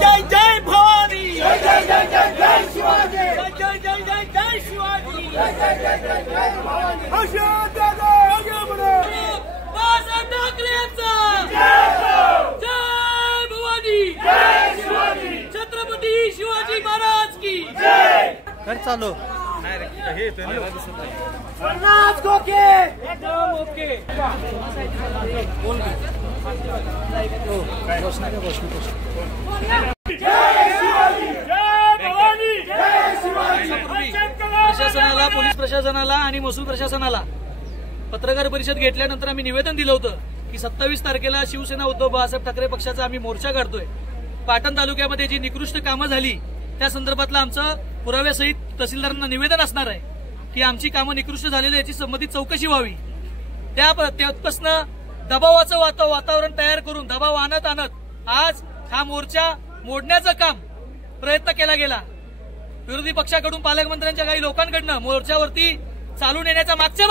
जय जय भवानी, जय जय जय जय जय शिवाजी, जय जय जय जय जय शिवाजी, जय जय जय जय जय भवानी। बाळासाहेब ठाकरे यांचा जय भवानी, जय शिवाजी, छत्रपती शिवाजी महाराज की जय। कर चालू नाच गोके एकदम ओके। प्रशासनाला, पोलीस प्रशासनाला आणि महसूल प्रशासनाला पत्रकार परिषद घेतल्यानंतर आम्ही निवेदन दिलं होतं की 27 तारखेला शिवसेना उद्धव बाळासाहेब ठाकरे पक्षाचा आम्ही मोर्चा काढतोय। पाटण तालुक्यामध्ये जी निकृष्ट कामं झाली त्या संदर्भातलं आमचं पुराव्यासहित तहसीलदारांना निवेदन असणार आहे की आमची कामं निकृष्ट झालेली याची संबंधित चौकशी व्हावी। त्यापासून दबावाचं वातावरण तयार करून दबाव आणत आज हा मोर्चा मोडण्याचं काम प्रयत्न केला गेला। विरोधी पक्षाकडून, पालकमंत्र्यांच्या काही लोकांकडनं मोर्चावरती चालून येण्याचा मागच्या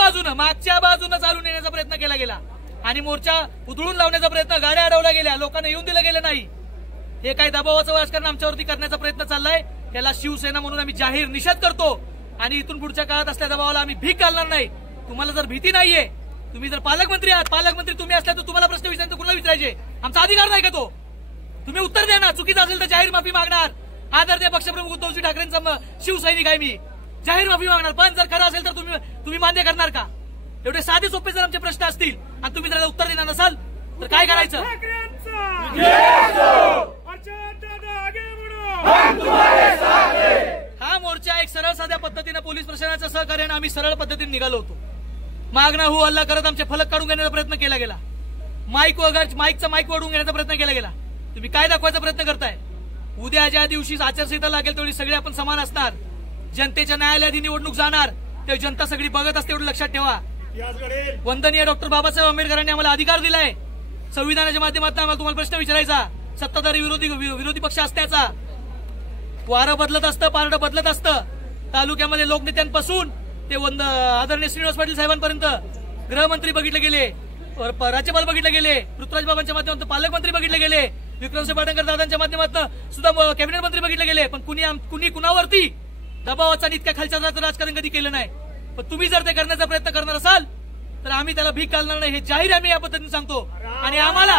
बाजूनं चालून येण्याचा प्रयत्न केला गेला आणि मोर्चा उधळून लावण्याचा प्रयत्न, गाड्या अडवल्या गेल्या, लोकांना येऊन दिलं गेलं नाही। हे काही दबावाचं राजकारण आमच्यावरती करण्याचा प्रयत्न चाललाय। त्याला शिवसेना म्हणून आम्ही जाहीर निषेध करतो आणि इथून पुढच्या काळात असल्या दबावाला आम्ही भीक घालणार नाही। तुम्हाला जर भीती नाहीये, तुम्ही जर पालकमंत्री आहात, पालकमंत्री तुम्ही असल्या तर तुम्हाला प्रश्न विचारायचे, कुणाला विचारायचे? आमचा अधिकार नाही का तो? तुम्ही उत्तर द्या ना। चुकीचं असेल तर जाहीर माफी मागणार। आदरणीय पक्षप्रमुख उद्धवजी ठाकरेंचा शिवसैनिक आहे मी, जाहीर माफी मागणार। पण जर खरं असेल तर तुम्ही मान्य करणार का? एवढे साधे सोपे जर आमचे प्रश्न असतील आणि तुम्ही जर उत्तर देणार नसाल तर काय करायचं? हा मोर्चा एक सरळ साध्या पद्धतीने पोलीस प्रशासनाच्या सहकार्याने आम्ही सरळ पद्धतीने निघालो होतो। मागणं हो हल्ला करत आमचे फलक काढून घेण्याचा प्रयत्न केला गेला, माईकचा माईक वाढवून घेण्याचा प्रयत्न केला गेला। तुम्ही काय दाखवायचा प्रयत्न करताय? उद्या ज्या दिवशी आचारसंहिता लागेल तेवढी सगळे आपण समान असणार। जनतेच्या न्यायालयात ही निवडणूक जाणार, ते जनता सगळी बघत असते, एवढं लक्षात ठेवा। वंदनीय डॉक्टर बाबासाहेब आंबेडकरांनी आम्हाला अधिकार दिलाय संविधानाच्या माध्यमातून आम्हाला तुम्हाला प्रश्न विचारायचा, सत्ताधारी विरोधी पक्ष असण्याचा। वारं बदलत असतं, पारडं बदलत असतं। तालुक्यामध्ये लोकनेत्यांपासून ते आदरणीय श्रीनिवास पाटील साहेबांपर्यंत गृहमंत्री बघितले गेले, राज्यपाल बघितले गेले, पृथ्वीराज बाबांच्या माध्यमातून पालकमंत्री बघितले गेले, विक्रमसिंह पाटणकर दादांच्या माध्यमातून सुद्धा कॅबिनेट मंत्री बघितले गेले। पण कुणी कुणावरती दबावाचा इतक्या खालच्या राजकारण कधी केलं नाही। पण तुम्ही जर ते करण्याचा प्रयत्न करणार असाल तर आम्ही त्याला भीक घालणार नाही, हे जाहीर आम्ही या पद्धतीने सांगतो। आणि आम्हाला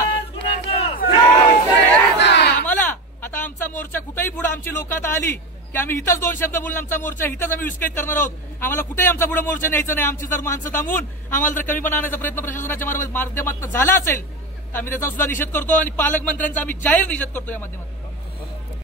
आता आमचा मोर्चा कुठेही पुढे आमची लोक आता आली की आम्ही इथंच दोन शब्द बोलून आमचा मोर्चा इथंच आम्ही विस्कळीत करणार आहोत। आम्हाला कुठेही आमचा पुढे मोर्चा न्यायचा नाही। आमची जर माणसं थांबून आम्हाला जर कमीपणा आणण्याचा प्रयत्न प्रशासनाच्या माध्यमातून झाला असेल तर आम्ही त्याचा सुद्धा निषेध करतो आणि पालकमंत्र्यांचा आम्ही जाहीर निषेध करतो या माध्यमातून।